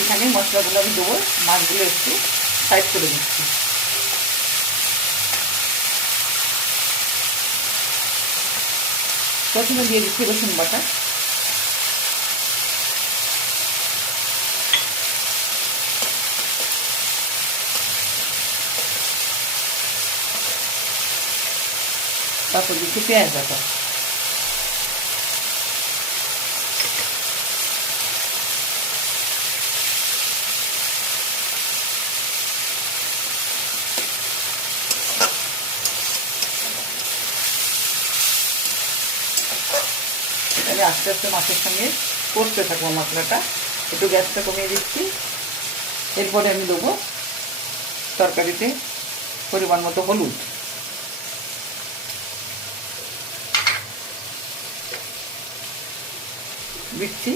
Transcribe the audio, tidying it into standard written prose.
এখানে মশলাগুলো আমি দেবো, মাছগুলো একটু সাইড করে দিচ্ছি। প্রথমে দিয়ে দিচ্ছি রসুন বাটা, তারপর দিচ্ছি পেঁয়াজ বাটা, আমি আস্তে আস্তে মাছের সঙ্গে কষতে থাকবো মশলাটা। একটু গ্যাসটা কমিয়ে দিচ্ছি। এরপরে আমি দেবো তরকারিতে পরিমাণ মতো হলুদ, দিচ্ছি